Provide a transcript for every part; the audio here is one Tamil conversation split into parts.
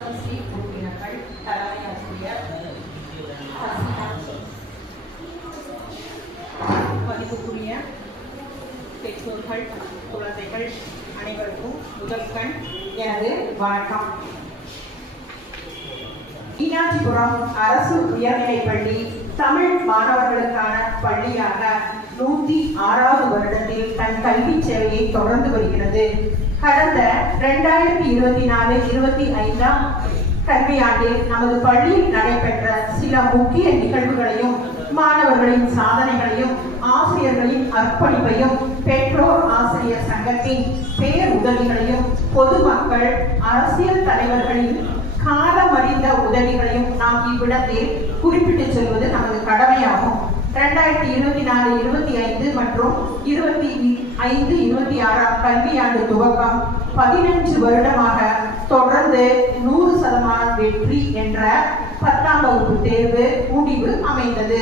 உறுப்பினர்கள், தலைமை ஆசிரியர் ஹசீனா, மதிப்புக்குரிய பெற்றோர்கள், குழந்தைகள் அனைவருக்கும் முதற்கண் எனது வணக்கம். மீனாட்சிபுரம் அரசு உயர்நிலைப்பள்ளி தமிழ் மாணவர்களுக்கான பள்ளியாக 106வது வருடத்தில் தன் கல்வி சேவையை தொடர்ந்து வருகிறது. கடந்த 2024-25 கல்வியாண்டில் நமது பள்ளியில் நடைபெற்ற சில முக்கிய நிகழ்வுகளையும், மாணவர்களின் சாதனைகளையும், ஆசிரியர்களின் அர்ப்பணிப்பையும், பெற்றோர் ஆசிரியர் சங்கத்தின் பேருதவிகளையும், பொதுமக்கள், அரசியல் தலைவர்களின் காலமறிந்த உதவிகளையும் நாம் இவ்விடத்தில் குறிப்பிட்டு செல்வது நமது கடமையாகும். 2024-25 மற்றும் 25-26 கல்வியாண்டு துவக்கம் 15 வருடமாக தொடர்ந்து 100% வெற்றி என்ற 10ஆம் வகுப்பு தேர்வு முடிவு அமைந்தது.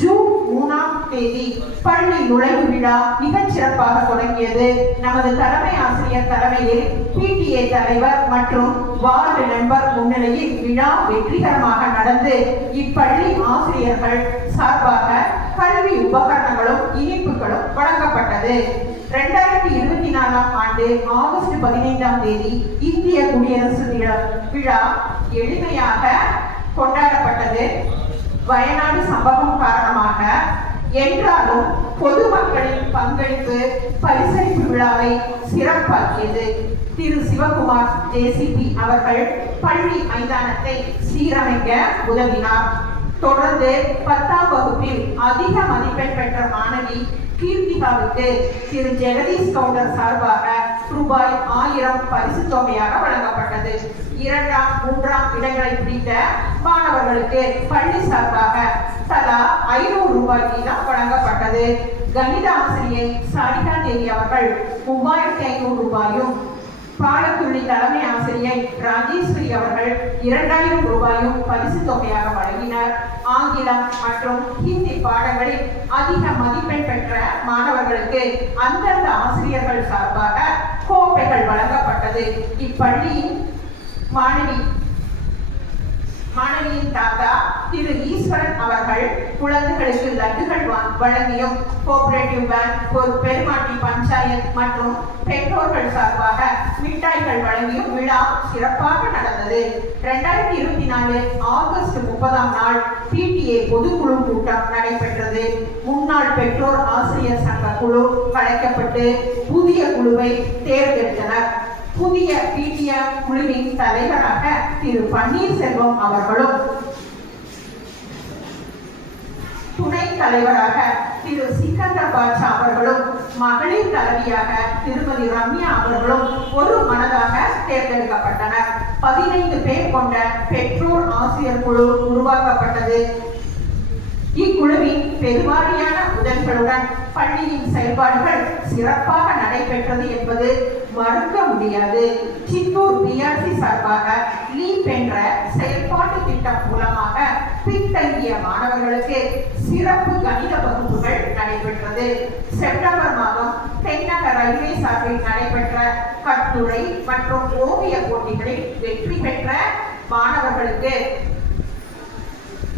ஜூன் 3ஆம் தேதி பள்ளி நுழைவு விழா மிகச் சிறப்பாக தொடங்கியது. நமது தலைமை ஆசிரியர் தலைமையில் PTA தலைவர் மற்றும் வார்டு மெம்பர் முன்னிலையில் விழா வெற்றிகரமாக நடந்து இப்பள்ளி ஆசிரியர்கள் சார்பாக கல்வி உபகரணங்களும் இனிப்புகளும் வழங்கப்பட்டது. 2024ஆம் ஆண்டு ஆகஸ்ட் 15ஆம் தேதி இந்திய குடியரசு விழா எளிமையாக கொண்டாடப்பட்டது. வயநாடு சம்பவம் காரணமாக என்றாலும் பொதுமக்களின் பங்களிப்பு பரிசளிப்பு விழாவை சிறப்பாக்கியது. திரு சிவகுமார் JCP அவர்கள் பள்ளி மைதானத்தை சீரமைக்க உதவினார். தொடர்ந்து 10ஆம் வகுப்பில் அதிக மதிப்பெண் பெற்ற மாணவி கீர்த்திகாவுக்கு திரு ஜெகதீஷ் கவுண்டர் சார்பாக ரூபாய் 1000 பரிசு தொகையாக வழங்கப்பட்டது. 2ஆம் 3ஆம் இடங்களை பிடித்த மாணவர்களுக்கு பள்ளி சார்பாக தலா 500 ரூபாய் வீதம் வழங்கப்பட்டது. கணித ஆசிரியை சாரிகா தேவி அவர்கள் 3500 ரூபாயும், பாடத்துள்ளி தலைமை ஆசிரியை ராஜேஸ்வரி அவர்கள் 2000 ரூபாயும் பரிசு தொகையாக வழங்கினார். ஆங்கிலம் மற்றும் ஹிந்தி பாடங்களில் அதிக மதிப்பெண் பெற்ற மாணவர்களுக்கு அந்தந்த ஆசிரியர்கள் சார்பாக கோப்பைகள் வழங்கப்பட்டது. இப்பள்ளியின் மாணவியின் தாத்தா திரு ஈஸ்வரன் அவர்கள் குழந்தைகளுக்கு லட்டுகள் வழங்கியும், கோஆபரேட்டிவ் பேங்க், பெருமாட்டி பஞ்சாயத் மற்றும் பெற்றோர்கள் சார்பாக மிட்டாய்கள் வழங்கியும் விழா சிறப்பாக நடந்தது. 2024 ஆகஸ்ட் 30ஆம் நாள் PTA பொதுக்குழு கூட்டம் நடைபெற்றது. முன்னாள் பெற்றோர் ஆசிரியர் சங்க குழு கலைக்கப்பட்டு புதிய குழுவை தேர்ந்தெடுத்தனர். புதிய PTA குழுவின் தலைவராக திரு பன்னீர்செல்வம் அவர்களும், துணைத் தலைவராக திரு சிக்கந்தர் பாட்சா அவர்களும், மகளிர் தலைவியாக திருமதி ரம்யா அவர்களும் ஒரு மனதாக தேர்ந்தெடுக்கப்பட்டனர். 15 பேர் கொண்ட பெற்றோர் ஆசிரியர் குழு உருவாக்கப்பட்டது. இக்குழுவின் பெருவாரியான உதவிகளுடன் பள்ளியின் செயல்பாடுகள் சிறப்பாக நடைபெற்றது என்பது மறுக்க முடியாது. சித்தூர் BRC சார்பாக லீப் என்ற செயல்பாட்டு திட்டம் மூலமாக பின்தங்கிய மாணவர்களுக்கு சிறப்பு கணித வகுப்புகள் நடைபெற்றது. செப்டம்பர் மாதம் தென்னக ரயில்வே சார்பில் நடைபெற்ற கட்டுரை மற்றும் ஓவிய போட்டிகளில் வெற்றி பெற்ற மாணவர்களுக்கு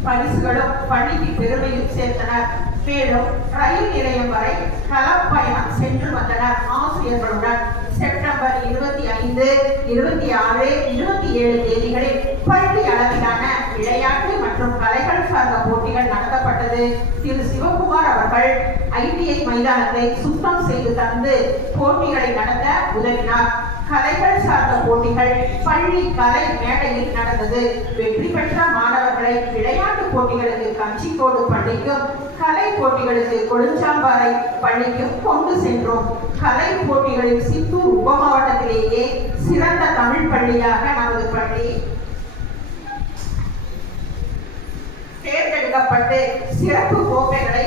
பரிசுகளும் பள்ளிக்கு பெருமையும் சேர்த்தனர். மேலும் ரயில் நிலையம் வரை களப்பயணம் சென்று வந்தனர் ஆசிரியர்களுடன். செப்டம்பர் 25, 26, 27 தேதிகளில் பள்ளி அளவிலான விளையாட்டு மற்றும் கலைகள் சார்ந்த போட்டிகள் நடத்தப்பட்டது. திரு சிவகுமார் அவர்கள் ITI மைதானத்தை சுத்தம் செய்து தந்து போட்டிகளை நடத்த உதவினார். கலைகள் சார்ந்த போட்டிகள் பள்ளி கலை மேடையில் நடந்தது. வெற்றி பெற்ற மாணவர்களை விளையாட்டு போட்டிகளுக்கு கஞ்சிக்கோடு பள்ளிக்கும், கலை போட்டிகளுக்கு கொழுஞ்சாம்பாறை பள்ளிக்கும் கொண்டு சென்றோம். கலை போட்டிகளில் சித்தூர் உபமாவட்டத்திலேயே சிறந்த தமிழ் பள்ளியாக நமது பள்ளி தேர்ந்தெடுக்கப்பட்டு சிறப்பு கோப்பைகளை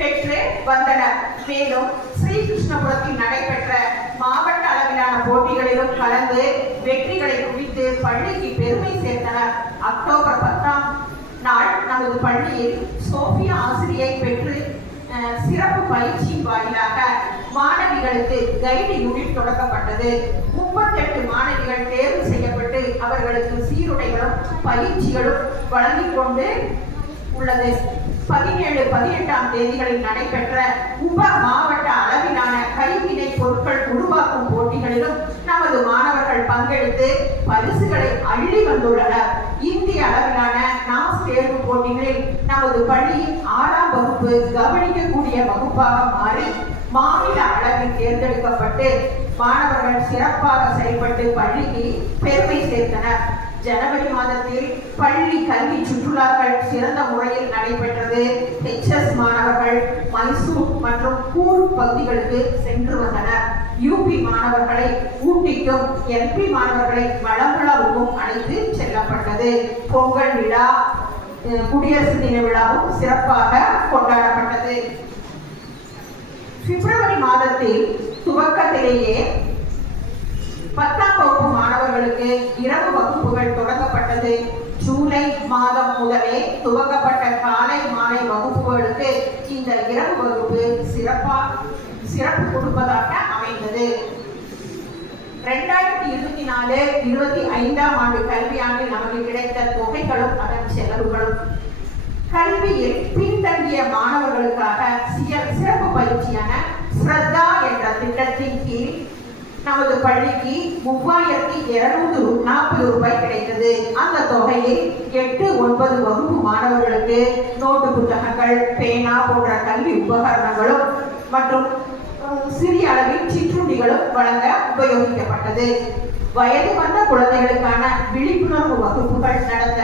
பெற்று வந்தனர். மேலும் ஸ்ரீகிருஷ்ணபுரத்தில் நடைபெற்ற மாவட்ட அளவிலான போட்டிகளிலும் கலந்து வெற்றிகளை குவித்து பள்ளிக்கு பெருமை சேர்த்தனர். அக்டோபர் 10ஆம் நாள் நமது பள்ளியில் சோபியா ஆசிரியை பெற்று சிறப்பு பயிற்சி வாயிலாக மாணவிகளுக்கு கைடு யூனிட் தொடங்கப்பட்டது. 38 மாணவிகள் தேர்வு செய்யப்பட்டு ஆண்டு அவர்களுக்கு சீருடைகளும் பயிற்சிகளும் வழங்கிக் கொண்டு உள்ளது. 17, 18ஆம் தேதிகளில் நடைபெற்ற உப மாவட்ட அளவிலான கைவினை பொருட்கள் உருவாக்கும் போட்டிகளிலும் நமது மாணவர்கள் பங்கெடுத்து பரிசுகளை அள்ளி வந்துள்ளனர். இந்திய அளவிலான நாஸ் தேர்வு போட்டிகளில் நமது பள்ளியின் 6ஆம் வகுப்பு கவனிக்கக்கூடிய வகுப்பாக மாறி மாநில அளவில் தேர்ந்தெடுக்கப்பட்டு மாணவர்கள் சிறப்பாக செயல்பட்டு பள்ளிக்கு பெருமை சேர்த்தனர். ஜனவரி மாதத்தில் பள்ளி கல்வி சுற்றுலாக்கள் சிறந்த முறையில் நடைபெற்றது. HS மாணவர்கள் மைசூர் மற்றும் கூர்க் பகுதிகளுக்கு சென்று வந்தனர். UP மாணவர்களை ஊட்டிக்கும், LP மாணவர்களை மலம்புழாவுக்கும் அழைத்து செல்லப்பட்டது. பொங்கல் விழா, குடியரசு தின விழாவும் சிறப்பாக கொண்டாடப்பட்டது. பிப்ரவரி மாதத்தில் துவக்கத்திலேயே 10ஆம் வகுப்பு மாணவர்களுக்கு இரவு வகுப்புகள் தொடங்கப்பட்டது. ஜூலை மாதம் முதலே துவங்கப்பட்ட காலை மாலை வகுப்புகளுக்கு இந்த இரவு வகுப்பு சிறப்பு கொடுப்பதாக அமைந்தது. 2024-25ஆம் ஆண்டு கல்வியாண்டில் நமக்கு கிடைத்த தொகைகளும் அதன் செலவுகளும். கல்வியில் பின்தங்கிய மாணவர்களுக்காக சிறப்பு பயிற்சியான ஸ்ரத்தா என்ற திட்டத்தின் கீழ் நமது பள்ளிக்கு 3240 ரூபாய் கிடைத்தது. அந்த தொகையில் 8, 9 வகுப்பு மாணவர்களுக்கு நோட்டு புத்தகங்கள், பேனா போன்ற கல்வி உபகரணங்களும் மற்றும் சிறிய அளவில் சிற்றுண்டிகளும் வழங்க உபயோகிக்கப்பட்டது. வயது வந்த குழந்தைகளுக்கான விழிப்புணர்வு வகுப்புகள் நடத்த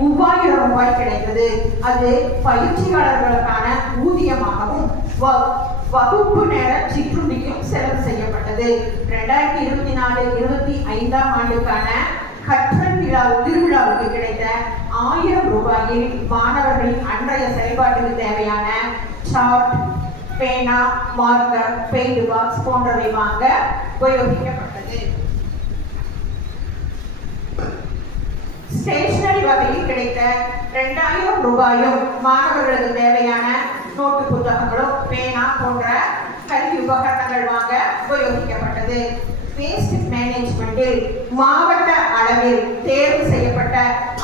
3000 ரூபாய் கிடைத்தது. அது பயிற்சியாளர்களுக்கான ஊதியமாகவும் வகுப்பு நேர சிற்றுண்டிக்கும் செலவு செய்யப்பட்டது. 2024-25ஆம் ஆண்டுக்கான கற்றல் திருவிழாவுக்கு கிடைத்த 1000 ரூபாயில் மாணவர்களின் அன்றைய செயல்பாட்டுக்கு தேவையான சார்ட், பேனா, மார்க்கர், பெயிண்ட் பாக்ஸ் போன்றவை வாங்க உபயோகிக்கப்பட்டது. ஸ்டேஷனரி வகையில் கிடைத்த 2000 ரூபாயும் மாணவர்களுக்கு தேவையான நோட்டு புத்தகங்களும், பேனா போன்ற கல்வி உபகரணங்கள் வாங்க உபயோகிக்கப்பட்டது. வேஸ்ட் மேனேஜ்மெண்டில் மாவட்ட அளவில் தேர்வு செய்யப்பட்ட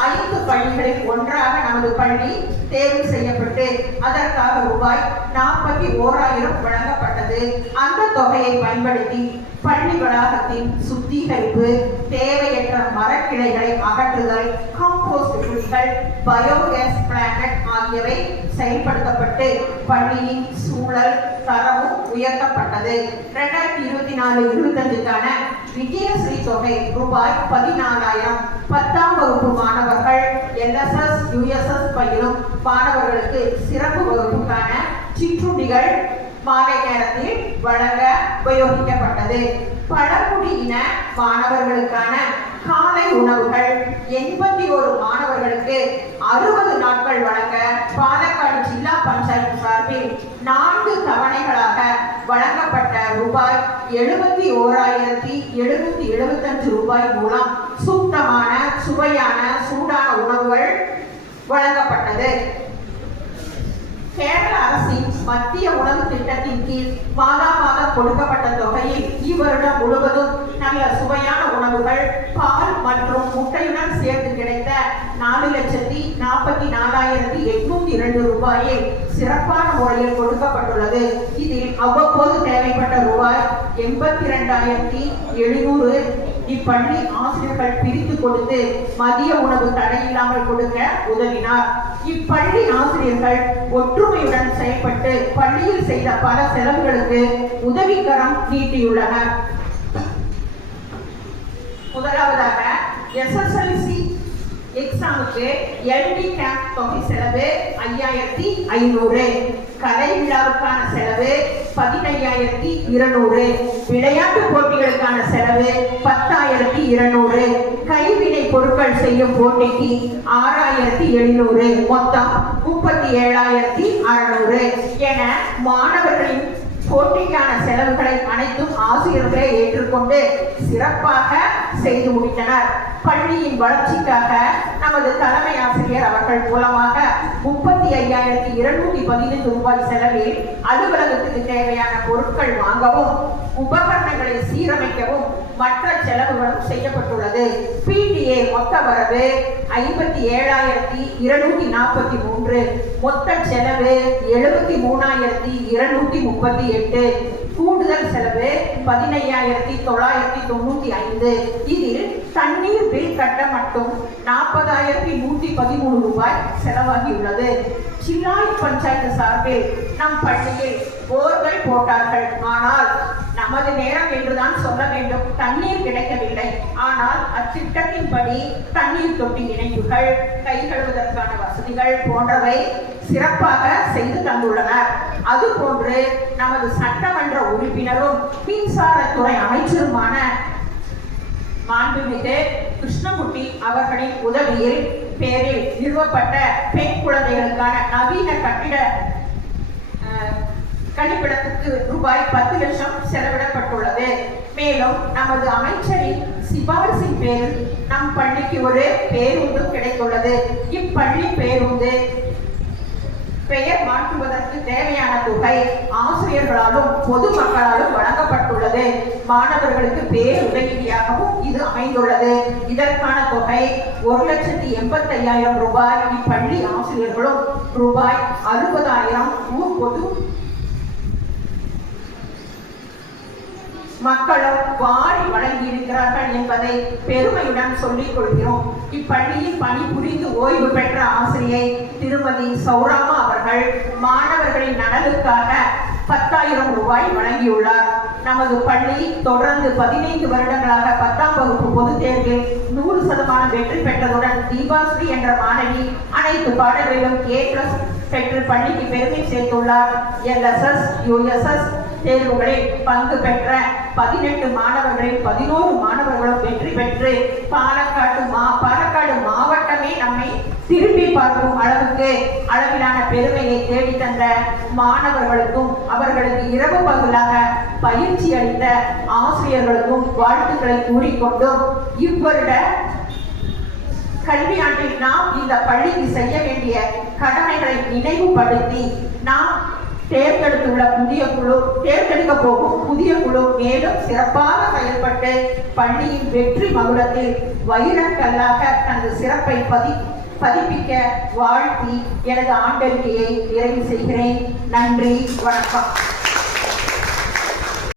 5 பள்ளிகளில் ஒன்றாக நமது பள்ளி தேர்வு செய்யப்பட்டு அதற்காக ரூபாய் 41,000 வழங்கப்பட்டது. அந்த தொகையை பயன்படுத்தி பள்ளி வளாகத்தின் சுத்திகரிப்பு, தேவையற்ற மரக்கிளைகளை அகற்றுதல், காம்போஸ்ட் குழிகள், பயோகேஸ் பிளான்ட் ஆகியவை செயல்படுத்தப்பட்டு பள்ளியின் சூழல் தரமும் உயர்த்தப்பட்டது. 2024-25க்கான விஜயஸ்ரீ தொகை ரூபாய் 14,000. 10ஆம் வகுப்பு மாணவர்கள் LSS, USS பயிலும் மாணவர்களுக்கு சிறப்பு வகுப்புக்கான சிற்றுண்டிகள் மாலை நேரத்தில் வழங்க உபயோகிக்கப்பட்டது. பழங்குடியின மாணவர்களுக்கான காலை உணவுகள் 81 மாணவர்களுக்கு 60 நாட்கள் வழங்க பாலக்காடு ஜில்லா பஞ்சாயத்து சார்பில் 4 தவணைகளாக வழங்கப்பட்ட ரூபாய் 71,775 ரூபாய் மூலம் சுத்தமான, சுவையான, சூடான உணவுகள் வழங்கப்பட்டது. கேரள அரசின் மத்திய உணவு திட்டத்தின் கீழ் மாதம் கொடுக்கப்பட்ட தொகையில் இவ்வருடம் முழுவதும் நல்ல சுவையான உணவுகள், பால் மற்றும் முட்டையுடன் சேர்த்து கிடைத்த 4,44,802 ரூபாயில் சிறப்பான முறையில் கொடுக்கப்பட்டுள்ளது. இதில் அவ்வப்போது தேவைப்பட்ட ரூபாய் 82,700 இப்பள்ளி ஆசிரியர்கள் பிரித்து கொடுத்து மதிய உணவு தடையில்லாமல் கொடுக்க உதவினார். இப்பள்ளி ஆசிரியர்கள் ஒற்றுமையுடன் செயல்பட்டு பள்ளியில் செய்த பல செலவுகளுக்கு உதவிக்கரம் நீட்டியுள்ளனர். முதலாவதாக SSLC எக்ஸாமுக்கு LD கேம்ப் தொகை செலவு 5,500, கலை விழாவுக்கான செலவு 15,200, விளையாட்டு போட்டிகளுக்கான செலவு 10,200, கைவினை பொருட்கள் செய்யும் போட்டிக்கு 6,700, மொத்தம் 37,600 என மாணவர்களின் போட்டிக்கான செலவுகளை அனைத்தும் ஆசிரியர்களே ஏற்றுக்கொண்டு சிறப்பாக செய்து முடித்தனர். பள்ளியின் வளர்ச்சிக்காக நமது தலைமை ஆசிரியர் அவர்கள் மூலமாக 35,215 ரூபாய் செலவில் அலுவலகத்துக்கு தேவையான பொருட்கள் வாங்கவும், உபகரணங்களை சீரமைக்கவும் மற்ற செலவுகளும் செய்யப்பட்டுள்ளது. PTA மொத்த வரவு 57,243, மொத்த செலவு 73,238, கூடுதல் செலவு 15,995. இதில் தண்ணீர் பில் கட்ட மட்டும் 40,113 ரூபாய் செலவாகியுள்ளது. சில்லாய் பஞ்சாயத்து சார்பில் நம் பள்ளியில் போர்கள் போட்டார்கள். ஆனால் நமது நேரம் என்றுதான் சொல்ல வேண்டும், தண்ணீர் கிடைக்கவில்லை. ஆனால் அத்திட்டத்தின்படி தண்ணீர் தொட்டி இணைப்புகள், கை கழுவுவதற்கான வசதிகள் போன்றவை சிறப்பாக செய்து தந்துள்ளனர். அதுபோன்று நமது சட்டமன்ற உறுப்பினரும் மின்சாரத்துறை அமைச்சருமான மாண்புமிகு கிருஷ்ணகுட்டி அவர்களின் உதவியில் பேரில் நிறுவப்பட்ட பெண் குழந்தைகளுக்கான நவீன கழிப்பிடத்துக்கு ரூபாய் 10 லட்சம் செலவிடப்பட்டுள்ளது. மேலும் நமது அமைச்சரின் சிபாரிசின் பேரில் நம் பள்ளிக்கு ஒரு பேருந்து கிடைத்துள்ளது. இப்பள்ளி பேருந்து பெயர் மாற்றுவதற்கு தேவையான தொகை ஆசிரியர்களாலும் பொதுமக்களாலும் வழங்கப்பட்டுள்ளது. மாணவர்களுக்கு பேருதவியாகவும் இது அமைந்துள்ளது. இதற்கான தொகை 1,85,000 ரூபாய் இப்பள்ளி ஆசிரியர்களும் ரூபாய் 60,000 ஊர் பொது மக்களும் வாரி வழங்கியிருக்கிறார்கள் என்பதை பெருமையுடன் சொல்லிக் கொள்கிறோம். இப்பள்ளியில் பணிபுரிந்து ஓய்வு பெற்ற ஆசிரியை திருமதி சௌராமா அவர்கள் மாணவர்களின் நலனுக்காக 10,000 ரூபாய் வழங்கியுள்ளார். நமது பள்ளி தொடர்ந்து 15 வருடங்களாக 10ஆம் வகுப்பு பொதுத் தேர்வில் 100% வெற்றி பெற்றதுடன் தீபாஸ்ரீ என்ற மாணவி அனைத்து பாடங்களிலும் A+ பெற்று பள்ளிக்கு பெருமை சேர்த்துள்ளார். LSS, USS தேர்வுகளில் பங்கு பெற்ற 18 மாணவர்களில் 11 மாணவர்களும் வெற்றி பெற்று பாலக்காடு மாவட்டமே நம்மை திரும்பி பார்க்கும் அளவிலான பெருமையை தேடித்தந்த மாணவர்களுக்கும் அவர்களுக்கு இரவு பகலாக பயிற்சி அளித்த ஆசிரியர்களுக்கும் வாழ்த்துக்களை கூறிக்கொண்டும் இவ்வருட கல்வியாண்டில் நாம் இந்த பள்ளிக்கு செய்ய வேண்டிய கடமைகளை நினைவுபடுத்தி நாம் தேர்ந்தெடுக்க போகும் புதிய குழு மேலும் சிறப்பாக செயல்பட்டு பள்ளியின் வெற்றி மகுடத்தில் வைரக்கல்லாக தனது சிறப்பை பதிப்பிக்க வாழ்த்தி எனது ஆண்டறிக்கையை நிறைவு செய்கிறேன். நன்றி, வணக்கம்.